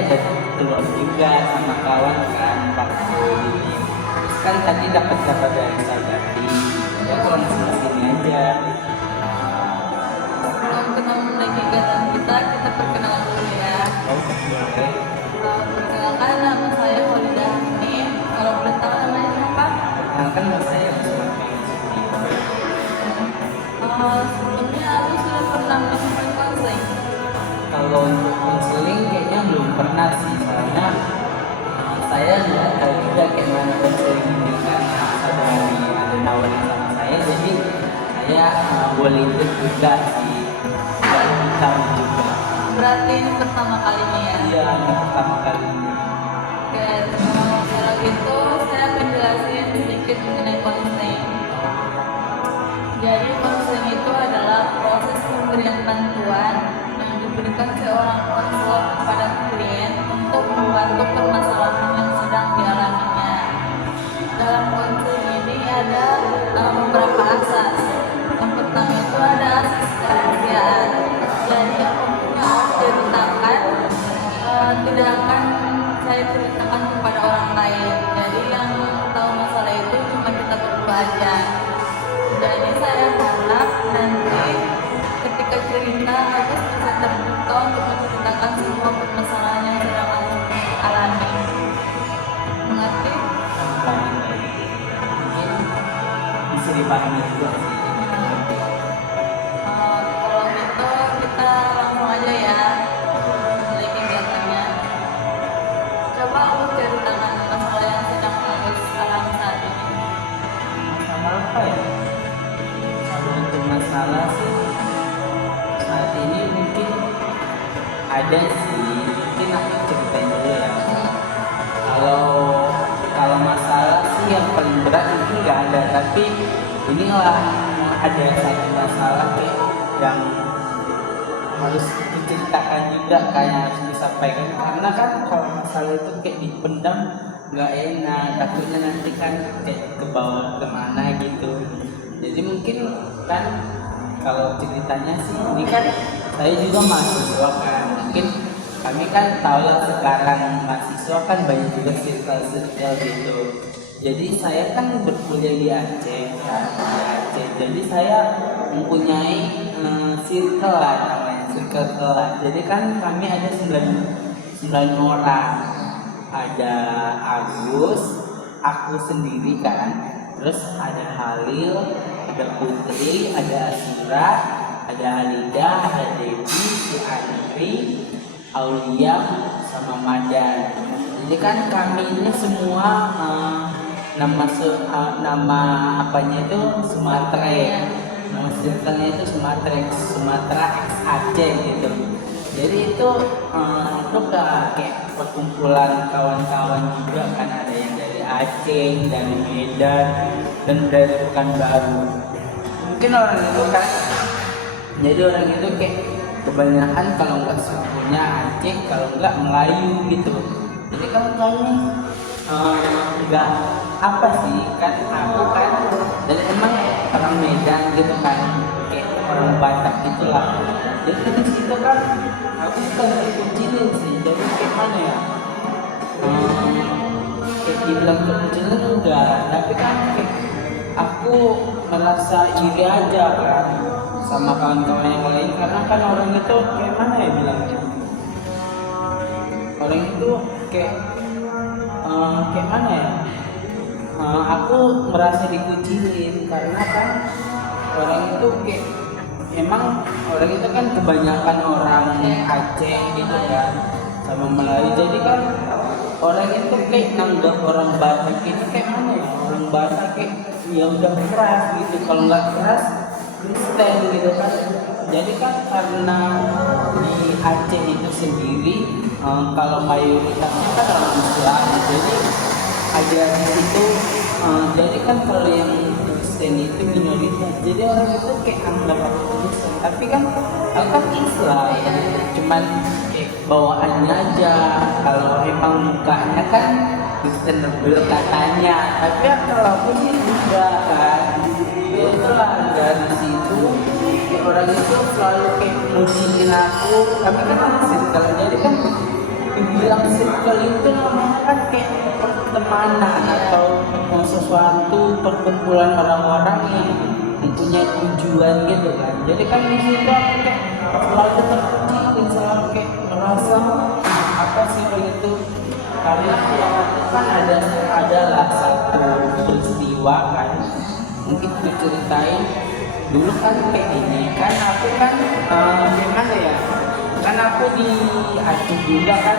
ada keluar juga sama kawan kan waktu ini. Terus kan tadi dapat kabar dari Sagati, ya aku langsung kesini aja. Sebelum kita mulai kegiatan kita perkenalan dulu ya. Oh boleh. Perkenalkan nama saya Holida Hanim. Kalau boleh tahu namanya siapa? Perkenalkan nama saya Usman. Sebelumnya aku sudah pernah melakukan konseling. Kalau untuk konseling kayaknya belum pernah sih, soalnya saya nggak tahu juga kayak mana konseling ini karena ada nawarin sama saya, jadi saya boleh ikut juga sih, nggak tahu juga. Berarti ini pertama kalinya ya? Iya, ini pertama kalinya. Oke, kalau gitu saya akan jelasin sedikit mengenai konseling. Jadi konseling itu adalah proses pemberian bantuan yang diberikan seorang konselor kepada klien untuk membantu permasalahan yang sedang dialaminya. Dalam konseling ini ada beberapa asas. Yang pertama itu ada asas kerahasiaan. Jadi apapun yang harus diceritakan tidak akan saya ceritakan kepada orang lain. Jadi yang tahu masalah itu cuma kita berdua aja. Jadi saya harap nanti ketika cerita Agus bisa terbuka untuk menceritakan semua permasalahan yang sedang Agus alami. Mengerti? Mungkin bisa dipahami juga sih. Kalau gitu kita langsung aja ya mulai kegiatannya. Coba Agus ceritakan masalah yang sedang Agus alami saat ini. Masalah apa ya? Kalau untuk masalah sih saat ini mungkin ada sih, mungkin aku ceritain dulu ya. Kalau masalah sih yang paling berat mungkin nggak ada, tapi inilah ada satu masalah kayak yang harus diceritakan juga, kayak harus disampaikan, karena kan kalau masalah itu kayak dipendam nggak enak, takutnya nanti kan kayak ke bawah kemana gitu. Jadi mungkin kan kalau ceritanya sih ini kan saya juga mahasiswa kan, mungkin kami kan tahu lah sekarang mahasiswa kan banyak juga circle gitu. Jadi saya kan berkuliah di Aceh kan, di Aceh. Jadi saya mempunyai circle lah namanya, circle kelas. Jadi kan kami ada 9 orang. Ada Agus, aku sendiri kan, terus ada Halil, ada Putri, ada Asira, ada Halida, ada Devi, si Andri, Aulia, sama Madan. Jadi kan kami ini semua nama apanya itu Sumatera, nama circle-nya itu Sumatera X Aceh gitu. Jadi itu kayak perkumpulan kawan-kawan juga kan, ada yang dari Aceh, dari Medan, dan dari Pekanbaru. Mungkin orang itu kan, jadi orang itu kayak kebanyakan kalau nggak sukunya Aceh, kalau nggak Melayu gitu. Jadi kan kami nggak apa sih kan, aku kan dari emang orang Medan gitu kan, kayak orang Batak gitulah. Jadi di situ kan aku suka dikucilin sih, jadi kayak mana ya, kayak dibilang kekucilan enggak, tapi kan kayak aku merasa iri aja kan sama kawan-kawan yang lain, karena kan orang itu kayak mana ya bilangnya, orang itu kayak mana ya, aku merasa dikucilin karena kan orang itu kayak emang orang itu kan kebanyakan orang Aceh gitu kan sama Melayu. Jadi kan orang itu kayak nanggap orang Batak ini kayak mana ya, orang Batak kayak ya udah keras gitu, kalau nggak keras Kristen gitu kan. Jadi kan karena di Aceh itu sendiri kalau mayoritasnya kan orang Islam, jadi ada di situ jadi kan kalau yang Kristen itu minoritas, jadi orang itu kayak anggap aku Kristen, tapi kan aku kan Islam, cuman kayak bawaannya aja, kalau emang mukanya kan Kristen lebih katanya, tapi ya kalau aku sih enggak kan. Ya itulah dari situ orang itu selalu kayak muncingin aku, tapi kan masih kalau jadi kan dibilang circle itu namanya kan kayak pertemanan atau sesuatu perkumpulan orang-orang yang mempunyai tujuan gitu kan. Jadi kan di situ aku kayak selalu terkecil dan selalu kayak merasa apa sih itu, karena itu kan adalah satu peristiwa kan, mungkin diceritain dulu kan kayak gini kan, aku kan gimana ya, kan aku di Aceh juga kan,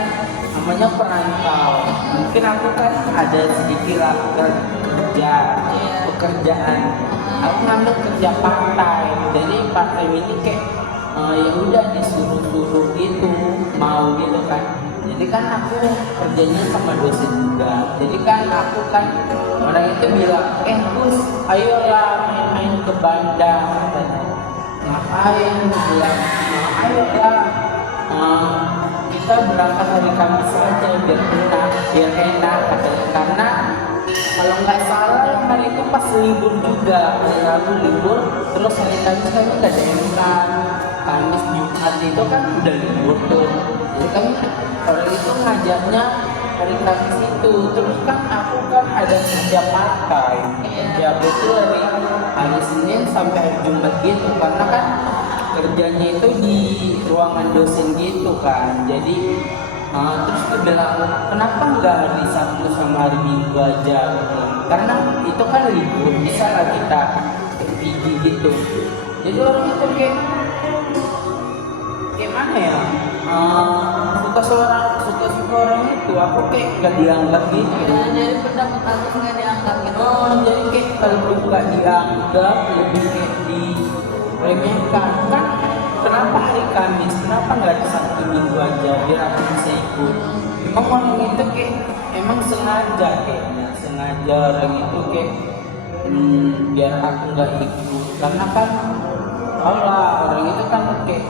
namanya perantau, mungkin aku kan ada sedikit lah kerja pekerjaan, aku ngambil kerja part time, jadi part time ini kayak ya udah disuruh-suruh gitu mau gitu kan. Jadi kan aku kerjanya sama dosen juga. Jadi kan aku kan orang itu bilang, Gus, ayolah main-main ke Bandar. Katanya. Ngapain? Bilang, ayolah kita berangkat hari Kamis saja biar enak katanya. Karena kalau nggak salah yang hari itu pas libur juga, hari Rabu libur, terus hari Kamis kami nggak ada MK. Kamis Jumat itu kan udah libur tuh. Jadi kami orang itu ngajaknya hari Kamis itu, terus kan aku kan ada kerja partai, kerja itu dari hari Senin sampai hari Jumat gitu, karena kan kerjanya itu di ruangan dosen gitu kan. Jadi terus dia bilang, kenapa nggak hari Sabtu sama hari Minggu aja? Karena itu kan libur, bisa lah kita pergi gitu. Jadi orang itu kayak mana ya, suka orang itu aku kayak gak dianggap gitu. Jadi pendapat aku nggak dianggap gitu. Jadi kayak kalau gak dianggap lebih kayak diremehkan kan. Kenapa hari Kamis, kenapa nggak di Sabtu Minggu aja biar aku bisa ikut? Emang orang itu kayak emang sengaja, kayaknya sengaja orang itu kayak biar aku nggak ikut, karena kan Allah orang itu kan kayak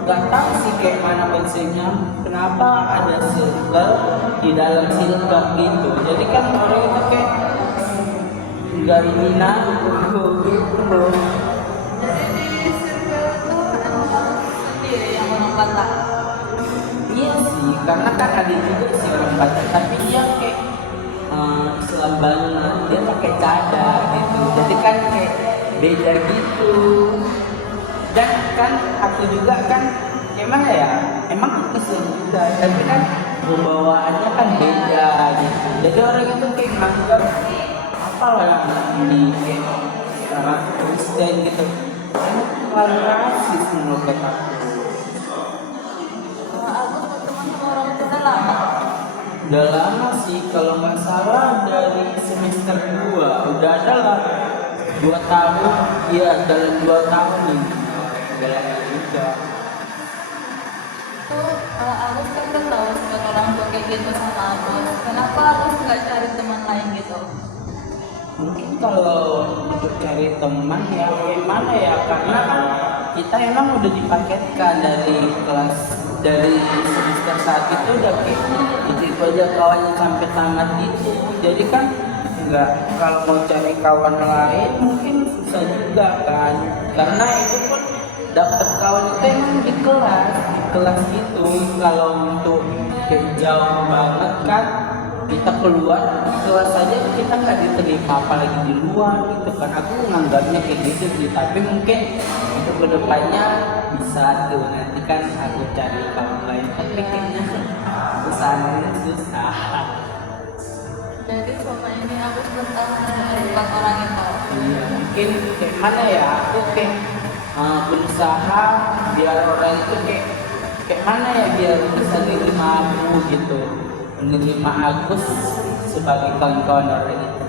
gak tahu sih kayak mana konsepnya, kenapa ada circle di dalam circle gitu. Jadi kan orang itu kayak nggak ingin aku gitu. Jadi di circle itu emang sendiri yang orang Batak. Iya sih, karena kan ada juga sih orang Batak, tapi dia kayak Islam banget, dia pakai cadar gitu. Jadi kan kayak beda gitu. Dan kan aku juga kan gimana ya, emang Islam juga, tapi kan pembawaannya kan beda gitu. Jadi orang itu kayak nganggap apalah ini kayak orang Kristen gitu, terlalu rasis menurut aku. Aku berteman sama orang itu udah lama. Udah lama sih, kalau nggak salah dari semester 2 udah ada lah 2 tahun, iya dalam 2 tahun nih. Dalam juga. Tuh, Agus kan tahu sebagai orang tua kayak gitu sama Agus. Kenapa Agus nggak cari teman lain gitu? Mungkin kalau untuk cari teman ya gimana ya, karena kan kita emang udah dipaketkan dari kelas, dari semester 1 itu udah kayak itu aja kawannya sampai tamat gitu. Jadi kan nggak, kalau mau cari kawan lain mungkin susah juga kan, karena itu pun dapat kawan itu emang di kelas gitu. Kalau untuk jauh banget kan, kita keluar kelas aja kita nggak diterima, apalagi di luar gitu kan. Aku menganggapnya kayak gitu sih, tapi mungkin untuk kedepannya bisa tuh, nanti kan aku cari kawan lain, tapi kayaknya kesana susah. Jadi selama ini Agus bertahan dengan orang itu. Iya, mungkin kayak mana ya, aku kayak berusaha biar orang itu kayak mana ya, biar bisa menerima aku gitu, menerima Agus sebagai kawan-kawan orang itu.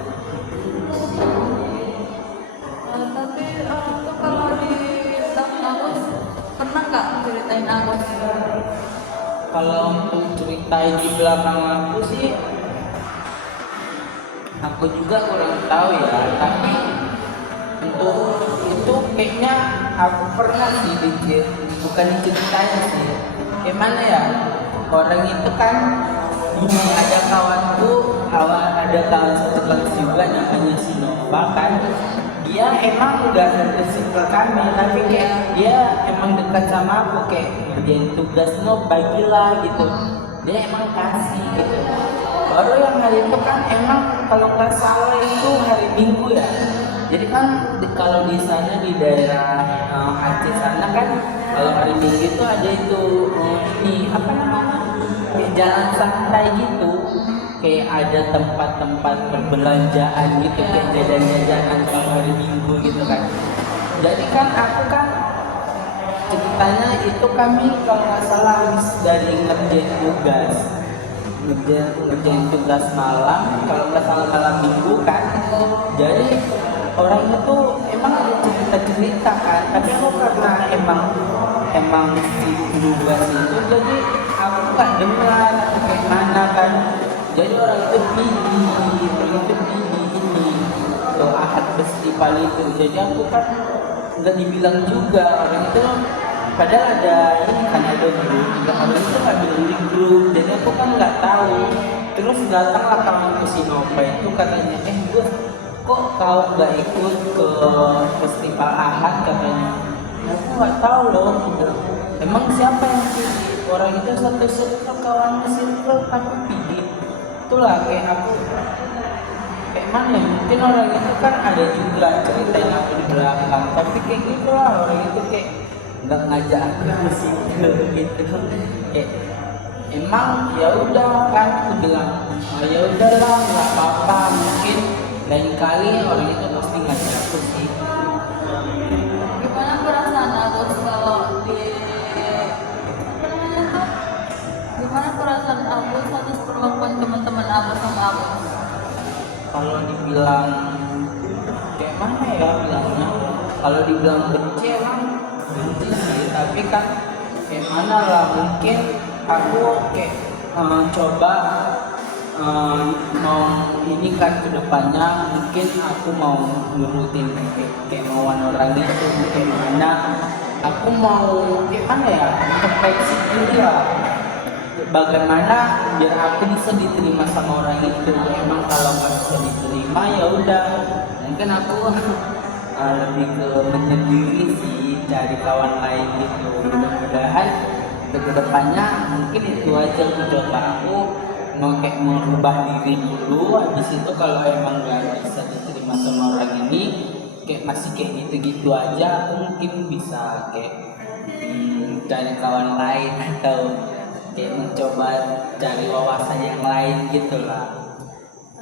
Tapi tuh kalau di tahun Agus pernah nggak ceritain Agus? Kalau untuk ceritain di belakang aku sih, aku juga kurang tahu ya, tapi untuk itu kayaknya aku pernah sih bukan diceritain sih. Gimana ya, orang itu kan ada kawanku, ada kawan satu kelas juga namanya si Nova kan. Dia emang udah circle kami, tapi kayak dia emang dekat sama aku, kayak ngerjain tugas bagilah gitu. dia emang kasih gitu. Baru yang hari itu kan emang kalau nggak salah itu hari Minggu ya. Jadi kan kalau di sana di daerah Aceh sana kan kalau hari Minggu itu ada itu ini apa namanya kayak jalan santai gitu, kayak ada tempat-tempat perbelanjaan gitu kayak jajan-jajanan kalau hari Minggu gitu kan. Jadi kan aku kan ceritanya itu kami kalau nggak salah habis dari ngerjain tugas malam, kalau nggak salah malam minggu kan. Jadi orang itu emang ada cerita-cerita kan, tapi aku karena emang si tugas itu jadi aku nggak dengar atau kayak mana kan. Jadi orang itu pilih ini tuh Ahad Festival itu. Jadi aku kan nggak dibilang juga orang itu, padahal ada ini kan ada grup, orang itu nggak bilang di grup, jadi aku kan nggak tahu. Terus datanglah kawan ke Sinova itu katanya, gue kok kau nggak ikut ke festival Ahad katanya. Aku nggak tahu loh, gitu. Emang siapa yang pilih? Orang itu satu circle, kawan circle aku pilih. Itulah kayak aku kayak mana mungkin orang itu kan ada juga ceritain aku di belakang, tapi kayak gitulah orang itu kayak nggak ngajak aku ke situ gitu. Kayak emang ya udah kan aku bilang ya udahlah nggak apa-apa, mungkin lain kali orang itu pasti ngajak aku sih. Gimana perasaan Agus kalau di apa namanya tuh? Gimana perasaan Agus atas perlakuan teman-teman Agus sama Agus? Kalau dibilang kayak mana ya bilangnya, kalau dibilang benci emang benci sih, tapi kan kayak mana lah, mungkin aku kayak coba mau ini kan kedepannya mungkin aku mau nurutin kayak mauan orang itu, kayak mana aku mau kayak mana ya, introspeksi diri lah, bagaimana biar aku bisa diterima sama orang itu. Emang kalau nggak bisa diterima ya udah, mungkin aku lebih ke menyendiri sih, cari kawan lain gitu. Mudah-mudahan untuk kedepannya mungkin itu aja aku coba, aku mau kayak merubah diri dulu. Habis itu kalau emang nggak bisa diterima sama orang ini, kayak masih kayak gitu-gitu aja, aku mungkin bisa kayak cari kawan lain atau kayak mencoba cari wawasan yang lain gitu lah.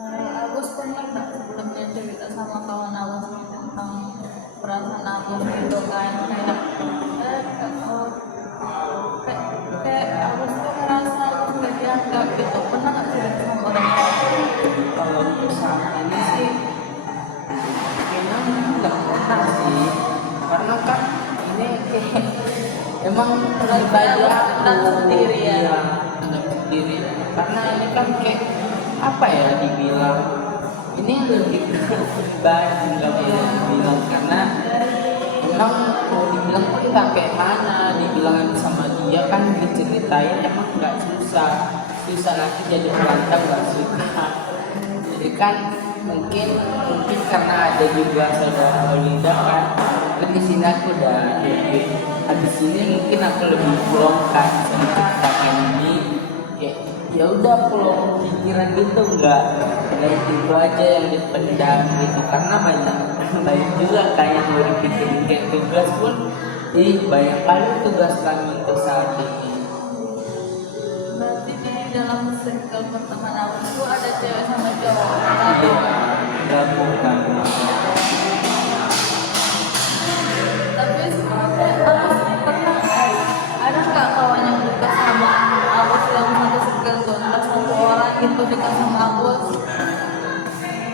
Agus pernah nggak sebelumnya cerita sama kawan Agus tentang perasaan Agus gitu kan, kayak Agus tuh ngerasa Agus nggak dianggap gitu, pernah nggak cerita sama orang lain? Kalau saat ini sih kayaknya nggak pernah sih, karena kan ini kayak emang pribadi aku sendiri ya. Pendam sendiri, karena ini kan kayak apa ya dibilang, ini lebih pribadi, nggak boleh dibilang, karena emang mau dibilang pun nggak kayak mana, dibilang sama dia kan diceritain emang nggak susah lagi jadi berantem nggak suka. Jadi kan mungkin karena ada juga saudara Olinda kan di sini aku udah jadi habis ini mungkin aku lebih kan menceritakan ini, kayak ya udah kalau pikiran gitu nggak itu aja yang dipendam gitu, karena banyak lain juga kayak mau dipikirin, kayak tugas pun banyak kali tugas kami untuk saat ini. Berarti di dalam circle pertemanan Agus itu ada cewek sama cowok. Iya, gabungan. Tapi sebenarnya Agus pernah ada nggak kawan yang dekat sama Agus dalam satu circle tuh, entah satu orang gitu dekat sama Agus?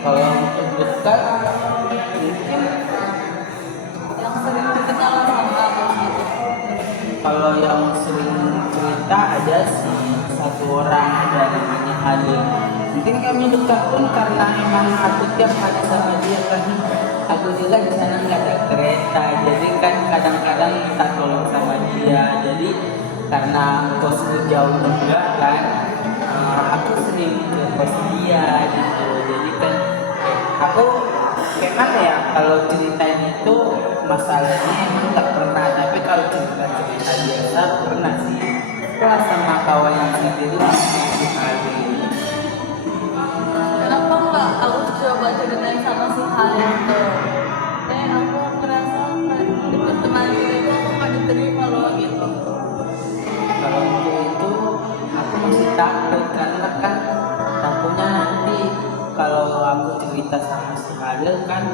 Kalau untuk dekat mungkin Yang sering dikenal sama Agus gitu. kalau yang sering cerita ada sih satu orang, ada namanya Halim. Mungkin kami dekat pun karena emang aku tiap hari sama dia kan. Aku juga di sana nggak ada kereta, jadi kan kadang-kadang minta tolong sama dia. Jadi karena kosku jauh juga kan, aku sering ke kos dia gitu. Jadi kan aku kayak mana ya, kalau ceritain itu masalahnya emang nggak pernah, tapi kalau cerita biasa pernah sih. Setelah sama kawan yang sendiri masih hari. Kenapa nggak aku coba ceritain sama si Halil itu? Aku merasa di pertemanan kita itu aku nggak diterima loh gitu. Kalau waktu itu aku masih takut karena kan takutnya nanti kalau aku cerita sama si Halil kan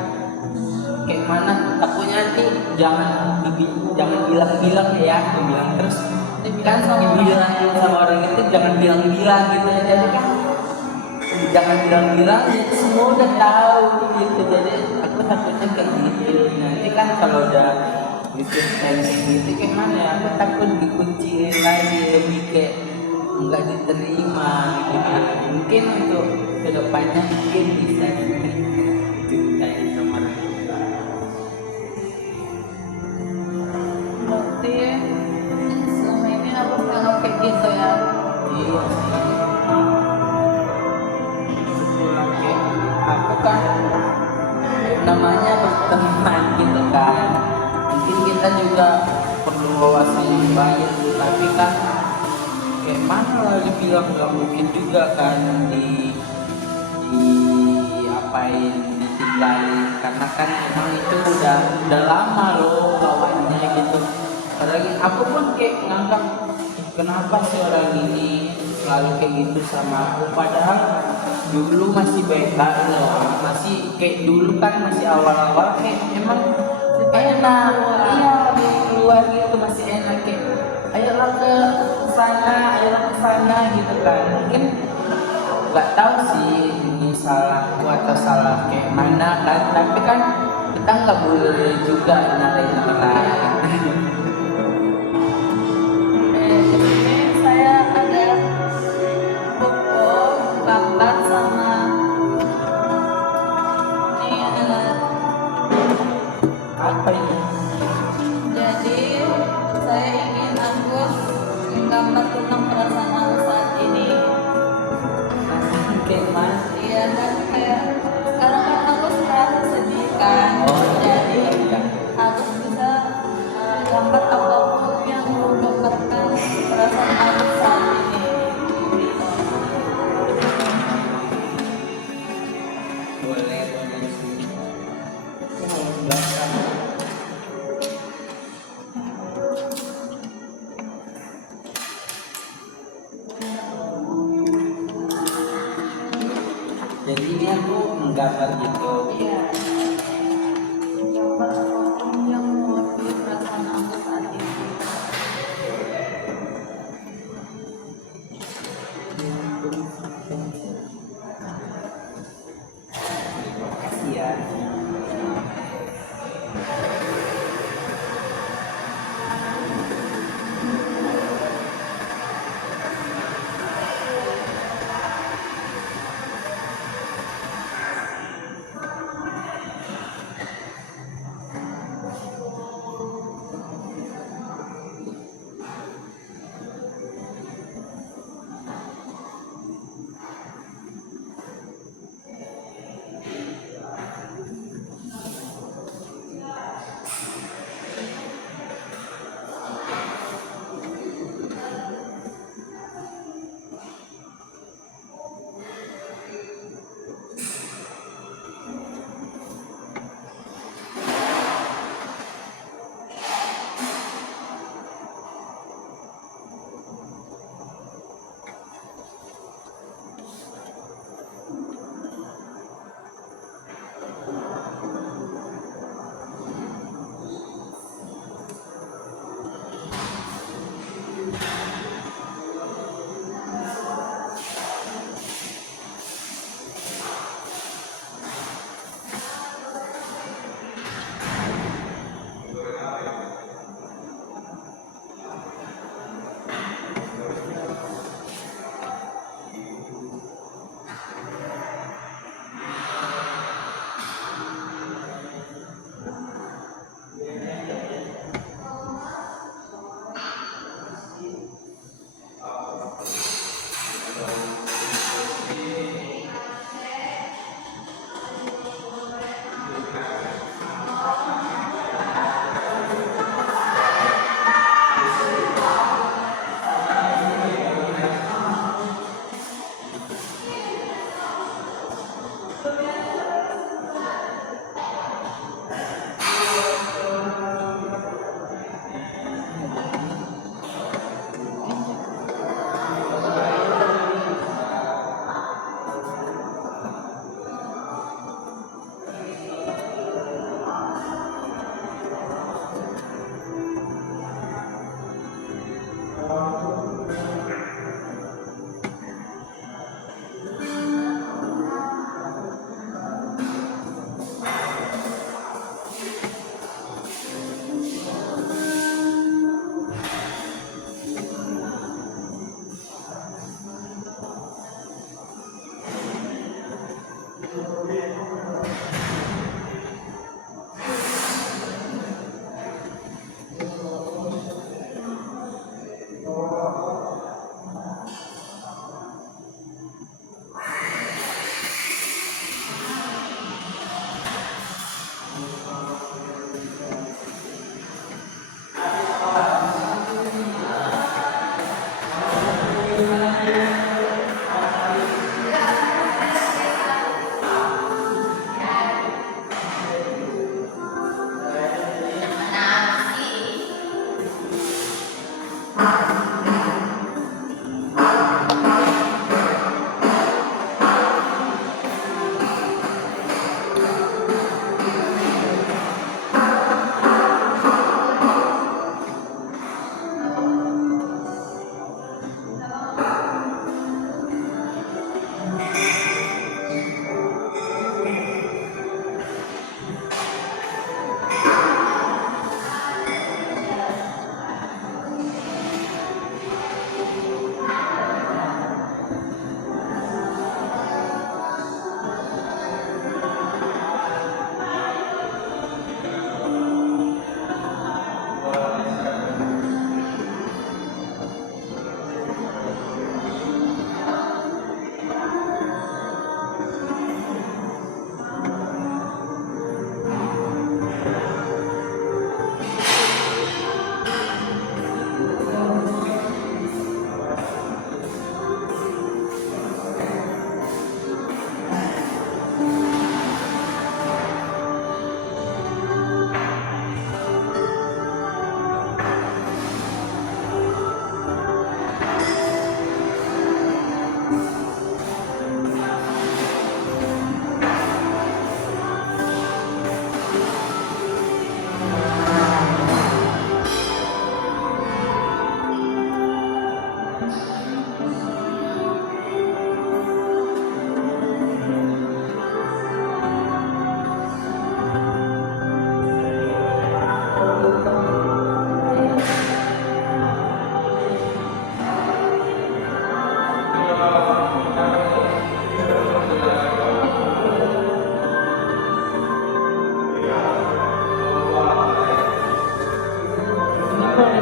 kayak mana, takutnya nanti jangan bilang-bilang ya, dibilang terus kan dibilang sama orang itu jangan bilang-bilang gitu ya, jadi kan jangan bilang-bilang itu semua udah tahu gitu, jadi aku takutnya kayak gitu. Nanti kan kalau udah gitu tensi gitu kayak mana ya, aku takut dikucilin lagi, lebih kayak nggak diterima gitu. Mungkin untuk kedepannya mungkin bisa ceritain sama orang tua. Berarti selama ini aku nggak kayak gitu ya. Iya sih. Setelah kayak aku kan namanya berteman gitu kan, mungkin kita juga perlu wawasan yang banyak, tapi kan kayak mana lah dibilang nggak mungkin juga kan apain, ditinggalin, karena kan emang itu udah lama loh kawannya gitu. Apalagi aku pun kayak nganggap, "Ih, kenapa sih orang ini selalu kayak gitu sama aku, padahal dulu masih baik-baik loh, masih kayak dulu kan masih awal-awal kayak emang enak, iya di keluar gitu masih enak, kayak ayolah ke sana gitu kan." Mungkin nggak tahu sih ini salahku atau salah kayak mana kan, tapi kan kita nggak boleh juga nyalain orang. Di sini saya ada buku gambar sama ini Apa ini? jadi saya ingin aku menggambar tentang perasaan aku saat ini. Kayak mana? Iya kan kayak sekarang kan aku merasa sedih kan. Oh, Jadi iya. harus bisa gambar apapun yang menggambarkan perasaan aku saat ini. Boleh sih. Belakang. Jadi ini aku menggambar gitu. Iya. Gambar apapun yang mewakili perasaan aku saat ini. Makasih ya.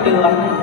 di luarnya.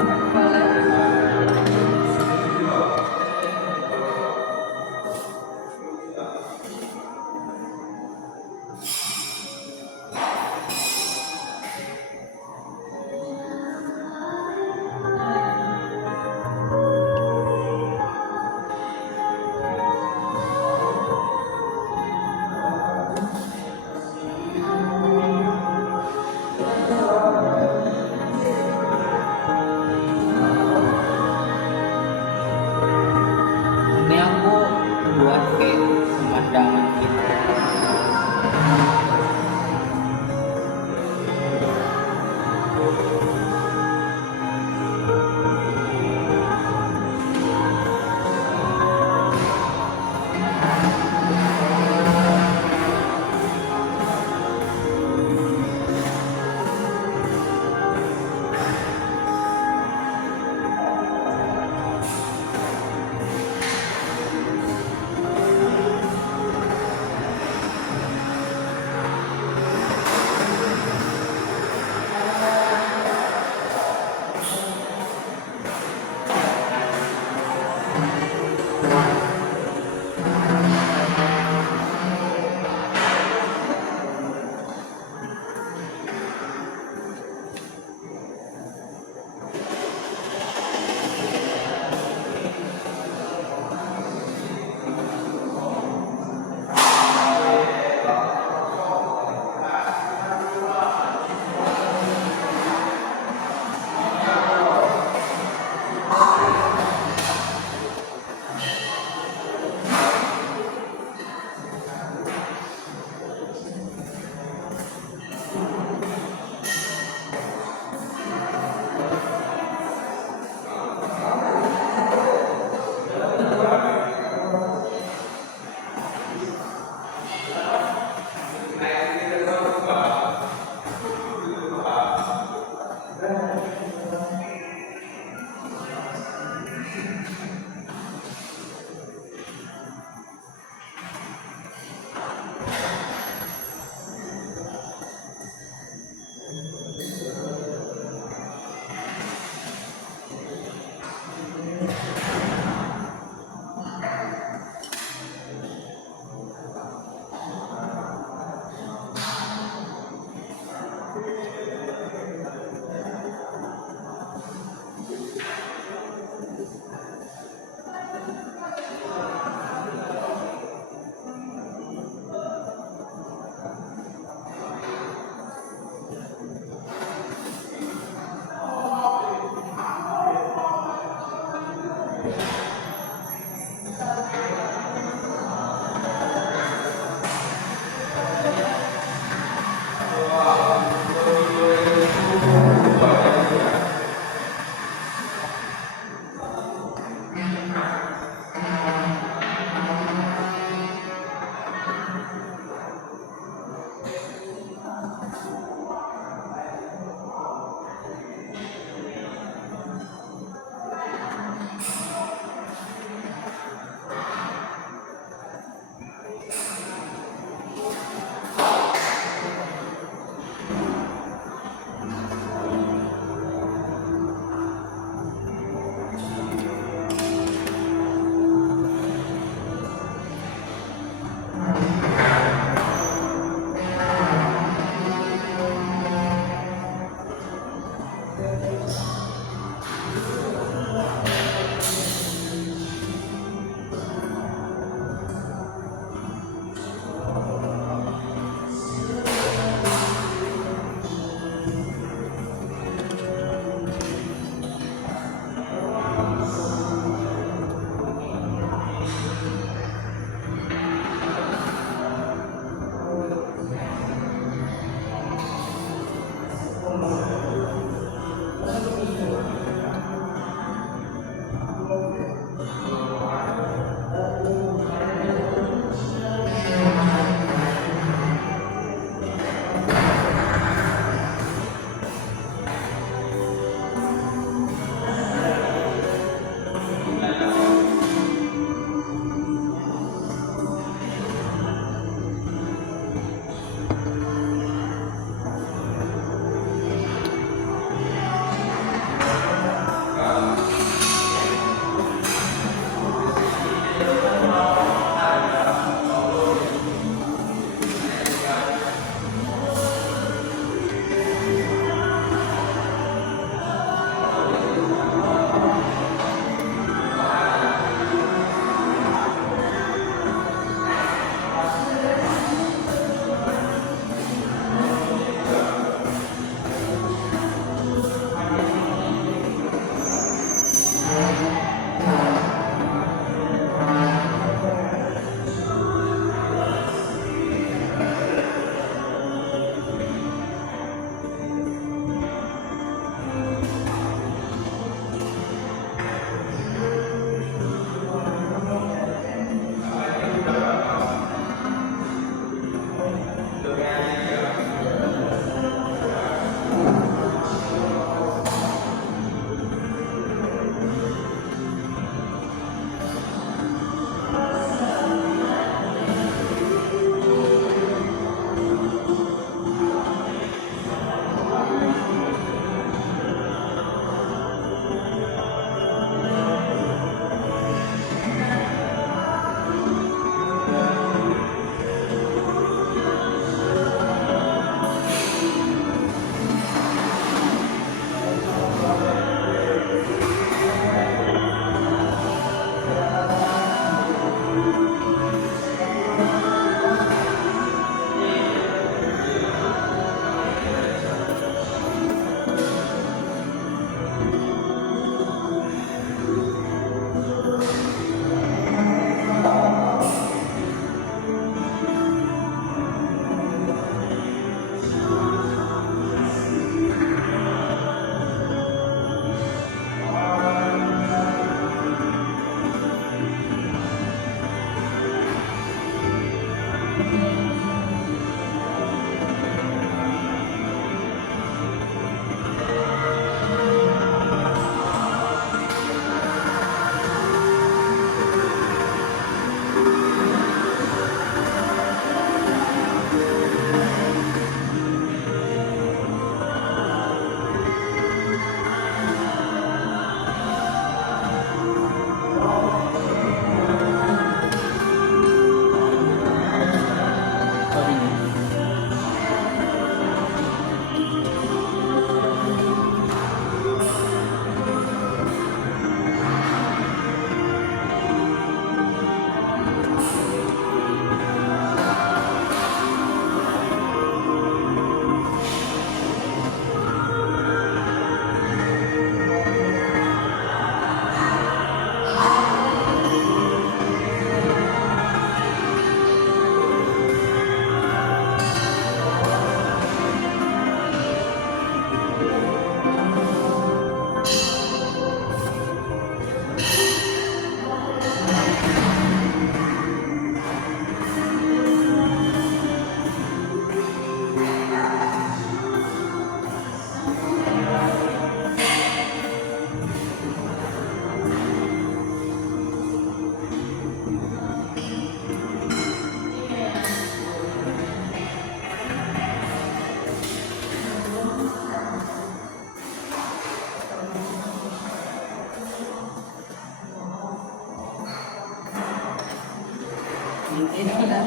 ini kan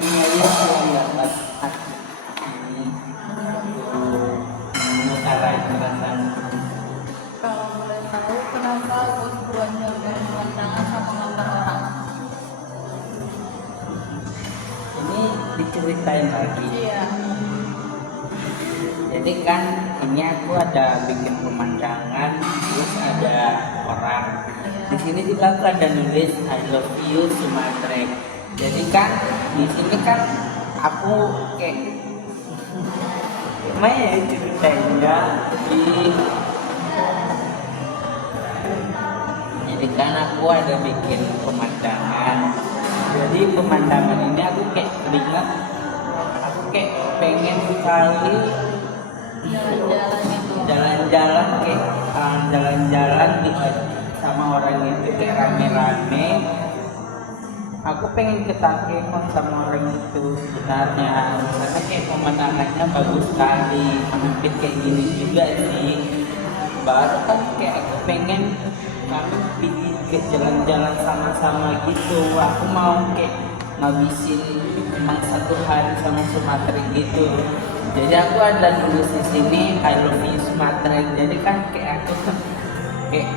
Iya iya iya pas ini mengutarain perasaan. kalau boleh tahu kenapa Gus berusaha berpasangan sama mantan orang? Ini diceritain lagi. Iya. Jadi kan ini aku ada bikin pemandangan, terus ada orang. Di sini juga aku ada nulis I love you Sumatera. Jadi kan di sini kan aku kayak gimana ya ceritainnya di jadi kan aku ada bikin pemandangan. Jadi pemandangan ini aku kayak teringat aku kayak pengen sekali Jalan-jalan itu. jalan-jalan kayak jalan-jalan gitu sama orang itu kayak rame-rame. Aku pengen ketakiman sama orang itu sebenarnya, karena kayak pemandangannya bagus sekali, hampir kayak gini juga sih. Baru kan kayak aku pengen kami pergi ke jalan-jalan sama-sama gitu. Aku mau kayak ngabisin emang 1 hari sama Sumatera gitu. Jadi aku ada nulis di sini I love you Sumatera. Jadi kan kayak aku kayak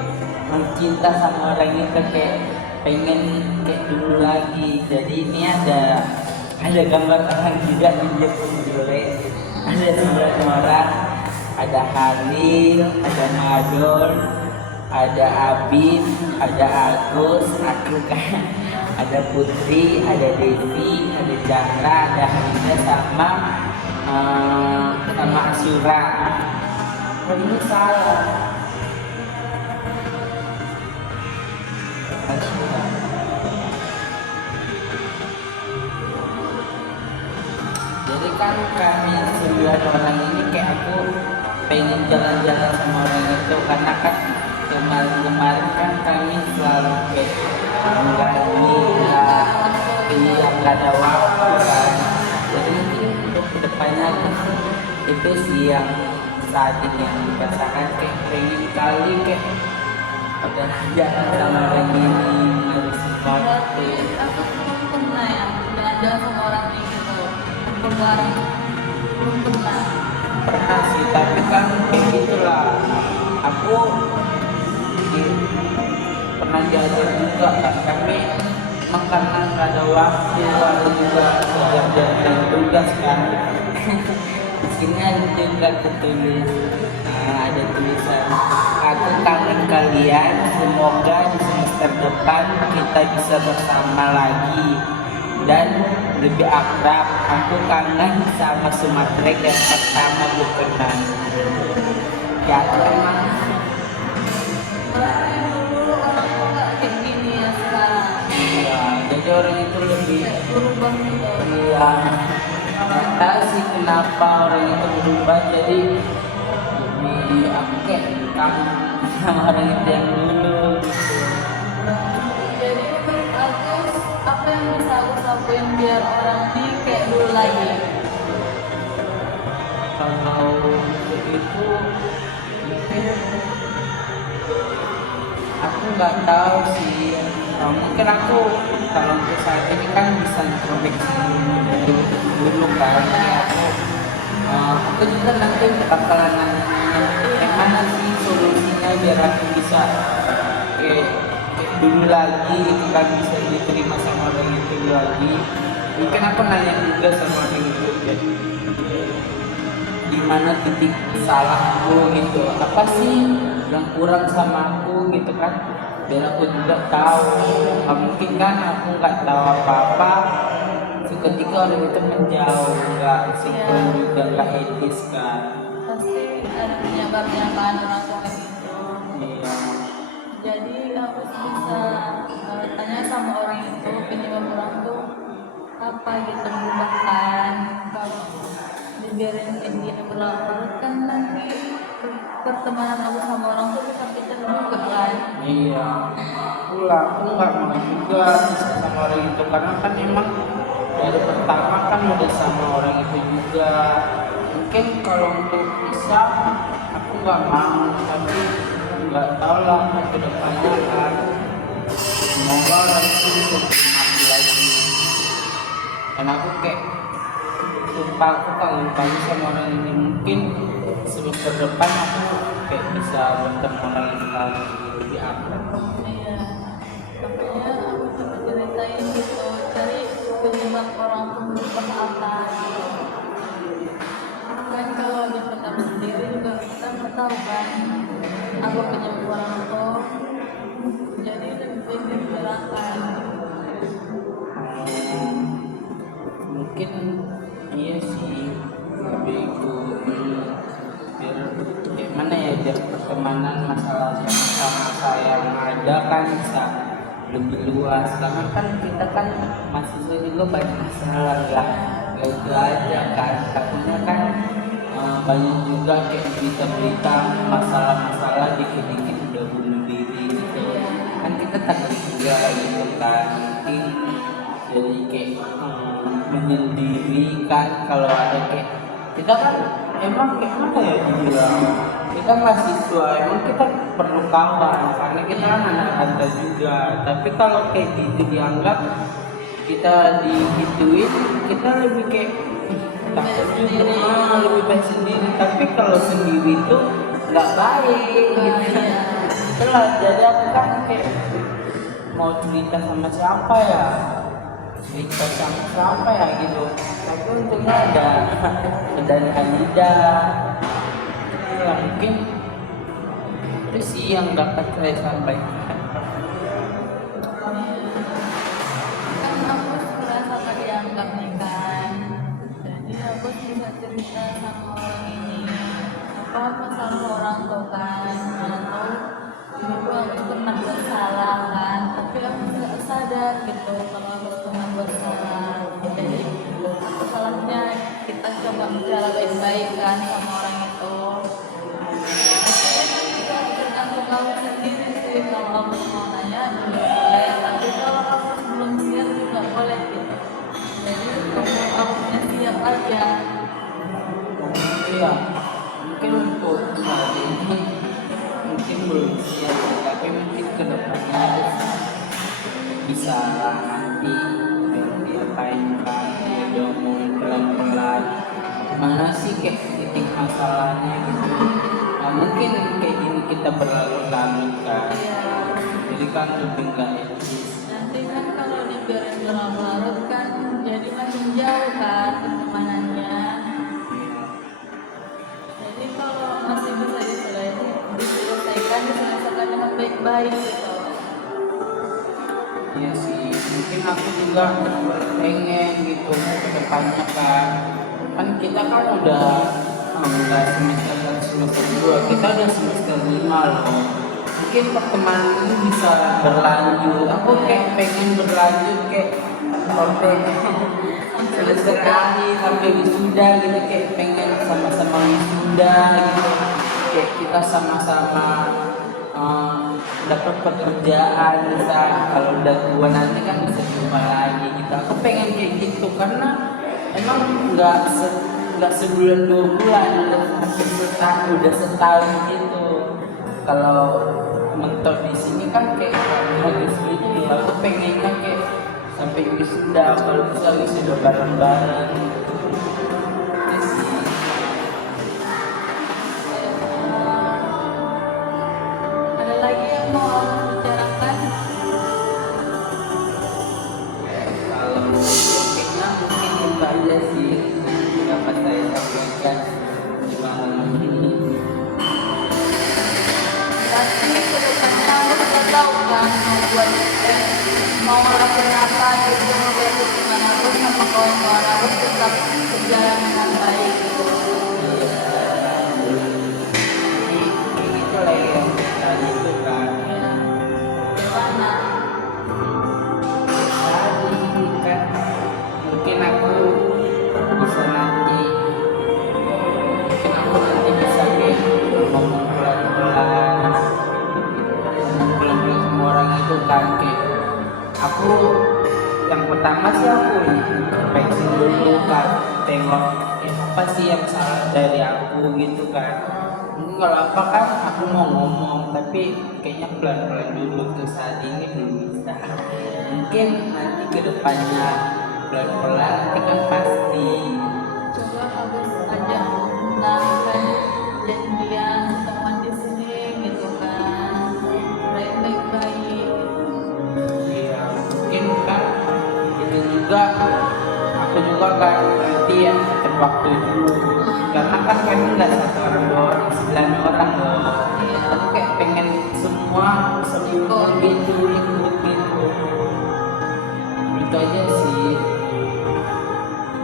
mencinta sama orang itu kayak pengen kayak dulu lagi. Jadi ini ada gambar orang juga di Jepang. Ada 9 orang, ada Halil, ada Madon, ada Abid, ada Agus, aku kan, ada Putri, ada Devi, ada Zahra, ada Hamida sama Asyura. Oh ini salah. Asyura. Jadi kan kami 9 orang ini kayak aku pengen jalan-jalan sama orang itu karena kan kemarin kan kami selalu kayak enggak ada waktu kan. Jadi untuk kedepannya itu sih yang saat ini yang dirasakan kayak pengen kali kayak udah jalan sama orang ini harus Berarti aku belum pernah ya jalan-jalan sama orang itu. Kumpul bareng. Belum pernah. pernah sih, tapi kan kayak gitulah aku pernah diajar juga kan kami emang karena nggak ada waktu ada juga kerjaan tugas kan. Di sini ada juga tertulis ada tulisan aku kangen kalian, semoga di semester depan kita bisa bersama lagi dan lebih akrab. Aku kangen sama Sumatera yang pertama berkenan. Ya emang Berarti dulu orang tuh nggak kayak gini ya sekarang. iya, jadi orang itu lebih Berubah gitu. iya, nggak tahu sih kenapa orang itu berubah jadi lebih aku kayak kangen sama orang itu yang dulu gitu. Jadi menurut Agus, apa yang bisa Agus lakuin biar orang ini kayak dulu lagi? Kalau itu mungkin aku nggak tahu sih. Mungkin aku kalau untuk saat ini kan bisa introspeksi dulu kan ya aku juga nanti bakalan nanya gimana sih solusinya biar aku bisa kayak dulu lagi gitu kan, bisa diterima sama orang itu lagi. Mungkin aku nanya juga sama orang itu jadi di mana titik salahku gitu, apa sih yang kurang sama aku gitu kan, biar aku juga tahu. Mungkin kan aku nggak tahu apa-apa, seketika orang itu menjauh, nggak sinkron juga, nggak etis kan. Pasti ada penyebabnya kan orang tua kayak gitu. Iya. Jadi Agus bisa tanya sama orang itu penyebab orang tuh apa gitu merupakan kalau dibiarin kayak gini berlarut kan nanti pertemanan aku sama orang tuh bisa pecah juga kan. Iya, pulang aku nggak mau juga bisa sama orang itu karena kan emang dari pertama kan udah sama orang itu juga. Mungkin kalau untuk pisah aku nggak mau, tapi nggak tahu lah ke depannya kan. Semoga orang itu bisa terima aku lagi. karena aku kayak lupa, aku kangen banget sama orang ini. Mungkin semester depan aku kayak bisa bertemu orang yang lebih akrab. Iya, makanya aku coba ceritain gitu, cari penyebab orang tuh berubah apa gitu. Kan kalau dipendam sendiri juga kita nggak tahu kan apa penyebab orang tuh, jadi lebih baik dibicarakan. Mungkin iya sih, lebih itu biar gimana ya, biar pertemanan masalah yang ada kan bisa lebih luas, karena kan kita kan mahasiswa juga banyak masalah ya, gak itu aja kan, takutnya kan banyak juga kayak berita-berita masalah-masalah dikit-dikit udah bunuh diri gitu, kan kita takut juga gitu kan, mungkin jadi kayak menyendiri kan. Kalau ada kayak kita kan emang kayak mana ya dibilang, kita mahasiswa emang kita perlu kawan karena kita kan anak rantau juga, tapi kalau kayak gitu dianggap kita digituin, kita lebih kayak takut juga, lebih baik sendiri. Tapi kalau sendiri itu nggak baik gitu. Itulah, jadi aku kan kayak mau cerita sama siapa ya, cerita sama siapa ya gitu, tapi untungnya ada dari Anida ya, mungkin itu sih yang dapat saya sampaikan. Kan aku merasa gak dianggap nih kan, jadi aku bisa cerita sama orang ini apa masalah orang tuh kan, atau dulu aku pernah buat salah kan, tapi aku nggak sadar gitu kalau aku pernah buat salah. Jadi apa salahnya kita coba bicara baik-baik kan sama orang itu. Kita tergantung kamu sendiri sih, kalau kamu mau nanya juga boleh, tapi kalau kamu belum siap juga boleh gitu. Jadi kamu punya siap aja. Iya, mungkin untuk saat ini mungkin belum siap, tapi mungkin kedepannya bisa nanti diapain kan, udah mulai pelan-pelan mana sih kayak titik masalahnya gitu. Nah, mungkin kayak gini kita berlarut-larut kan, jadi kan lebih nggak etis. Nanti kan kalau dibiarin berlarut-larut kan jadi makin jauh kan pertemanannya. Jadi kalau masih bisa diselesaikan dengan baik-baik gitu. Iya sih, mungkin aku juga pengen gitu ke depannya kan kita kan udah semester 1 semester 2, kita udah semester 5 loh. Mungkin pertemanan ini bisa berlanjut, aku kayak pengen berlanjut kayak sampai semester akhir, sampai wisuda gitu, kayak pengen sama-sama wisuda gitu, kayak kita sama-sama dapat pekerjaan, bisa kalau udah tua nanti kan bisa jumpa lagi gitu. Aku pengen kayak gitu karena emang nggak sebulan 2 bulan, udah setahun gitu. Kalau mentok di sini kan kayak habis gitu. Aku pengennya kayak sampai wisuda, kalau bisa wisuda bareng-bareng. Ada lagi yang mau kamu bicarakan? Kalau topiknya mungkin itu aja sih dapat saya sampaikan di malam ini. Tapi kedepannya aku sudah tahu kan mau ngelakuin apa gitu, mau belajar gimana pun sama kawan-kawan aku tetap berjalan dengan baik gitu. Jadi gitu lah yang kita itu kan. Ya, gimana? Tadi kan mungkin aku bisa nanti, bisa kayak ngomong pelan-pelan sama orang itu kan, kayak aku yang pertama sih aku introspeksi dulu kan, tengok apa sih yang salah dari aku gitu kan. Mungkin kalau apa kan aku mau ngomong, tapi kayaknya pelan-pelan dulu, tuh saat ini belum bisa. Mungkin nanti ke depannya pelan-pelan nanti kan pasti. Coba habis aja menangkan janjian teman di sini gitu kan, baik-baik. Iya, mungkin kan itu juga aku juga kan nanti ya waktu dulu karena kan kami nggak satu orang dua orang 9 orang loh. Iya. Aku kayak pengen semua ikut gitu ikut gitu itu aja sih.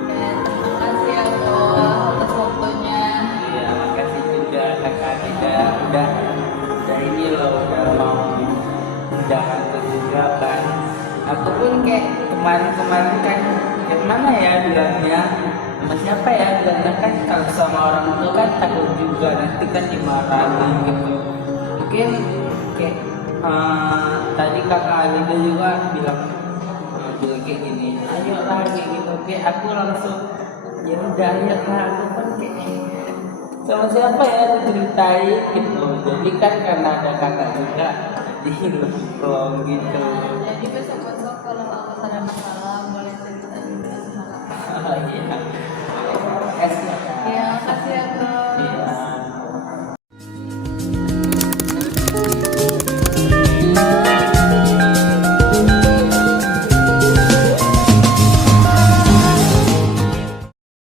Terima kasih ya bos atas waktunya. Iya, makasih juga kakak kita udah ini loh udah mau undangan ke juga kan. Aku pun kayak kemarin kan kayak mana ya bilangnya sama siapa ya bilangnya kan kalau sama orang tua kan takut juga nanti kan dimarahin gitu. Mungkin kayak tadi kakak Alida juga bilang kayak gini, ayo lah kayak gitu. Oke, aku langsung ya udah ya lah aku kan kayak sama siapa ya aku ceritain gitu. Jadi kan karena ada kakak juga jadi lebih plong gitu. Jadi besok